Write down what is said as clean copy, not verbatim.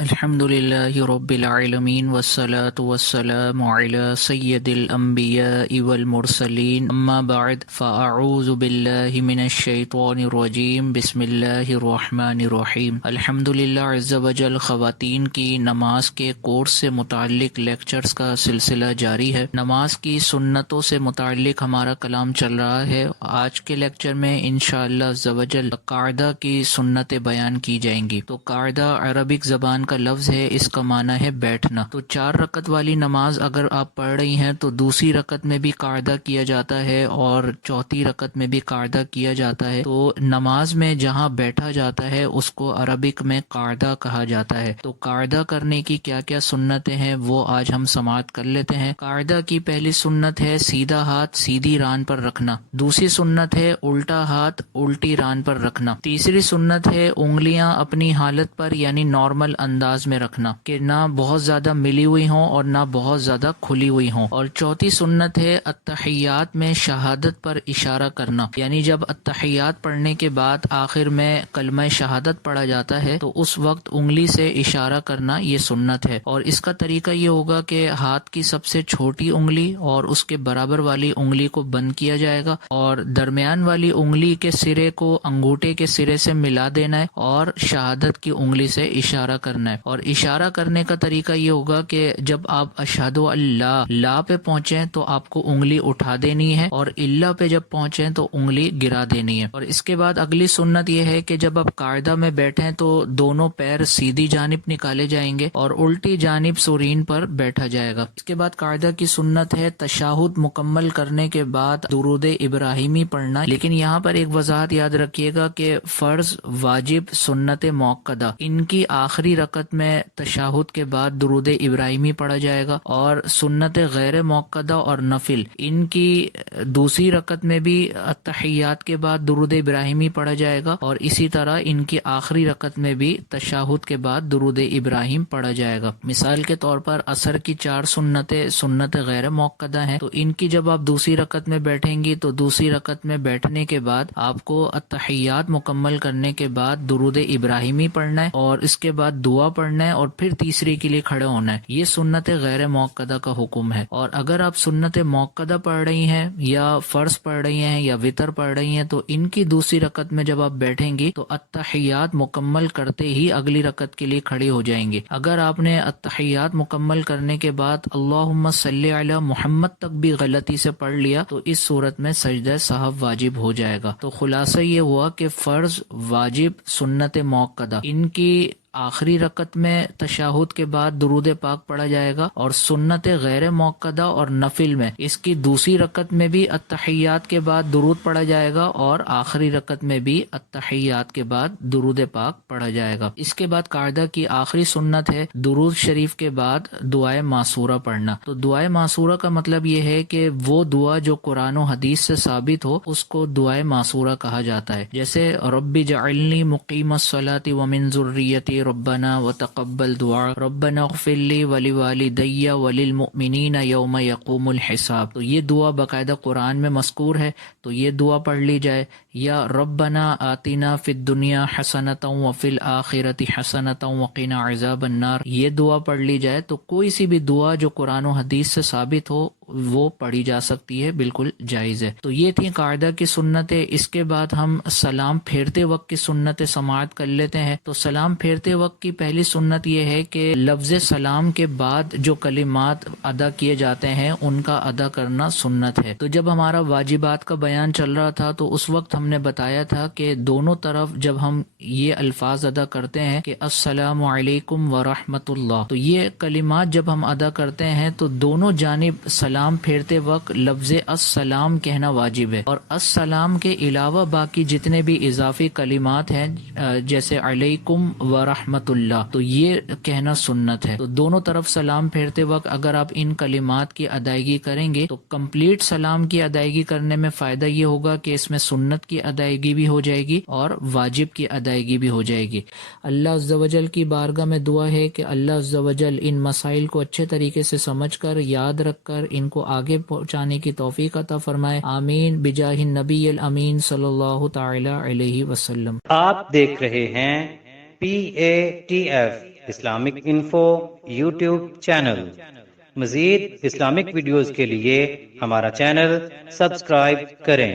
الحمد للہ رب العالمین والصلاة والسلام علی سید الانبیاء والمرسلین اما بعد فاعوذ باللہ من الشیطان الرجیم بسم اللہ الرحمن الرحیم۔ الحمد للہ عز وجل خواتین کی نماز کے کورس سے متعلق لیکچرز کا سلسلہ جاری ہے۔ نماز کی سنتوں سے متعلق ہمارا کلام چل رہا ہے۔ آج کے لیکچر میں انشاءاللہ عز وجل قاعدہ کی سنتیں بیان کی جائیں گی۔ تو قاعدہ عربک زبان کا لفظ ہے، اس کا معنی ہے بیٹھنا۔ تو 4 رکعت والی نماز اگر آپ پڑھ رہی ہیں تو دوسری رکعت میں بھی قاعدہ کیا جاتا ہے اور چوتھی رکعت میں بھی قاعدہ کیا جاتا ہے۔ تو نماز میں جہاں بیٹھا جاتا ہے اس کو عربک میں قاعدہ کہا جاتا ہے۔ تو قاعدہ کرنے کی کیا کیا سنتیں ہیں وہ آج ہم سماعت کر لیتے ہیں۔ قاعدہ کی پہلی سنت ہے سیدھا ہاتھ سیدھی ران پر رکھنا۔ دوسری سنت ہے الٹا ہاتھ الٹی ران پر رکھنا۔ تیسری سنت ہے انگلیاں اپنی حالت پر یعنی نارمل انداز میں رکھنا کہ نہ بہت زیادہ ملی ہوئی ہوں اور نہ بہت زیادہ کھلی ہوئی ہوں۔ اور چوتھی سنت ہے التحیات میں شہادت پر اشارہ کرنا، یعنی جب التحیات پڑھنے کے بعد آخر میں کلمہ شہادت پڑھا جاتا ہے تو اس وقت انگلی سے اشارہ کرنا یہ سنت ہے۔ اور اس کا طریقہ یہ ہوگا کہ ہاتھ کی سب سے چھوٹی انگلی اور اس کے برابر والی انگلی کو بند کیا جائے گا اور درمیان والی انگلی کے سرے کو انگوٹھے کے سرے سے ملا دینا ہے اور شہادت کی انگلی سے اشارہ کرنا ہے۔ اور اشارہ کرنے کا طریقہ یہ ہوگا کہ جب آپ اشہد اللہ لا پہ پہنچیں تو آپ کو انگلی اٹھا دینی ہے اور اللہ پہ جب پہنچیں تو انگلی گرا دینی ہے۔ اور اس کے بعد اگلی سنت یہ ہے کہ جب آپ قاعدہ میں بیٹھیں تو دونوں پیر سیدھی جانب نکالے جائیں گے اور الٹی جانب سورین پر بیٹھا جائے گا۔ اس کے بعد قاعدہ کی سنت ہے تشہد مکمل کرنے کے بعد درود ابراہیمی پڑھنا، لیکن یہاں پر ایک وضاحت یاد رکھیے گا کہ فرض، واجب، سنت موقدہ ان کی آخری رکعت میں تشہد کے بعد درود ابراہیمی پڑھا جائے گا، اور سنت غیر موقدہ اور نفل ان کی دوسری رکعت میں بھی التحیات کے بعد درود ابراہیمی پڑھا جائے گا، اور اسی طرح ان کی آخری رکعت میں بھی تشہد کے بعد درود ابراہیم پڑھا جائے گا۔ مثال کے طور پر عصر کی 4 سنتیں سنت غیر موقدہ ہیں، تو ان کی جب آپ دوسری رکعت میں بیٹھیں گی تو دوسری رکعت میں بیٹھنے کے بعد آپ کو التحیات مکمل کرنے کے بعد درود ابراہیمی پڑھنا ہے اور اس کے بعد دعا پڑھنا ہے اور پھر تیسری کے لیے کھڑے ہونا ہے۔ یہ سنت غیر موقدہ کا حکم ہے۔ اور اگر آپ سنت موقدہ پڑھ رہی ہیں یا فرض پڑھ رہی ہیں یا وتر پڑھ رہی ہیں تو ان کی دوسری رکعت میں جب آپ بیٹھیں گی تو التحیات مکمل کرتے ہی اگلی رکعت کے لیے کھڑی ہو جائیں گے۔ اگر آپ نے التحیات مکمل کرنے کے بعد اللہم صلی علی محمد تک بھی غلطی سے پڑھ لیا تو اس صورت میں سجدہ سہو واجب ہو جائے گا۔ تو خلاصہ یہ ہوا کہ فرض، واجب، سنت موقدہ ان کی آخری رکعت میں تشہد کے بعد درود پاک پڑھا جائے گا، اور سنت غیر موقدہ اور نفل میں اس کی دوسری رکعت میں بھی التحیات کے بعد درود پڑھا جائے گا اور آخری رکعت میں بھی التحیات کے بعد درود پاک پڑھا جائے گا۔ اس کے بعد قاعدہ کی آخری سنت ہے درود شریف کے بعد دعائے معصورہ پڑھنا۔ تو دعائے معصورہ کا مطلب یہ ہے کہ وہ دعا جو قرآن و حدیث سے ثابت ہو اس کو دعائے معصورہ کہا جاتا ہے، جیسے رب جعلنی مقیم الصلاۃ ومن ذریتی ربنا وتقبل دعا، ربنا اغفر لی ولوالدی وللمؤمنین یوم یقوم الحساب۔ تو یہ دعا باقاعدہ قرآن میں مذکور ہے، تو یہ دعا پڑھ لی جائے۔ یا ربنا آتنا فی الدنیا حسنۃ وفی الآخرۃ حسنۃ وقنا عذاب النار، یہ دعا پڑھ لی جائے۔ تو کوئی سی بھی دعا جو قرآن و حدیث سے ثابت ہو وہ پڑھی جا سکتی ہے، بالکل جائز ہے۔ تو یہ تھی قاعدہ کی سنتیں۔ اس کے بعد ہم سلام پھیرتے وقت کی سنتیں سماعت کر لیتے ہیں۔ تو سلام پھیرتے وقت کی پہلی سنت یہ ہے کہ لفظ سلام کے بعد جو کلمات ادا کیے جاتے ہیں ان کا ادا کرنا سنت ہے۔ تو جب ہمارا واجبات کا بیان چل رہا تھا تو اس وقت ہم نے بتایا تھا کہ دونوں طرف جب ہم یہ الفاظ ادا کرتے ہیں کہ السلام علیکم ورحمۃ اللہ، تو یہ کلمات جب ہم ادا کرتے ہیں تو دونوں جانب سلام پھیرتے وقت لفظ السلام کہنا واجب ہے، اور السلام کے علاوہ باقی جتنے بھی اضافی کلمات ہیں جیسے علیکم ورحمۃ اللہ تو یہ کہنا سنت ہے۔ تو دونوں طرف سلام پھیرتے وقت اگر آپ ان کلمات کی ادائیگی کریں گے تو کمپلیٹ سلام کی ادائیگی کرنے میں فائدہ یہ ہوگا کہ اس میں سنت کی ادائیگی بھی ہو جائے گی اور واجب کی ادائیگی بھی ہو جائے گی۔ اللہ عز و جل کی بارگاہ میں دعا ہے کہ اللہ عز و جل ان مسائل کو اچھے طریقے سے سمجھ کر، یاد رکھ کر ان کو آگے پہنچانے کی توفیق عطا فرمائے، آمین بجاہ النبی الامین صلی اللہ تعالی علیہ وسلم۔ آپ دیکھ رہے ہیں PATF Islamic info YouTube channel. مزید اسلامک ویڈیوز کے لیے ہمارا چینل سبسکرائب کریں۔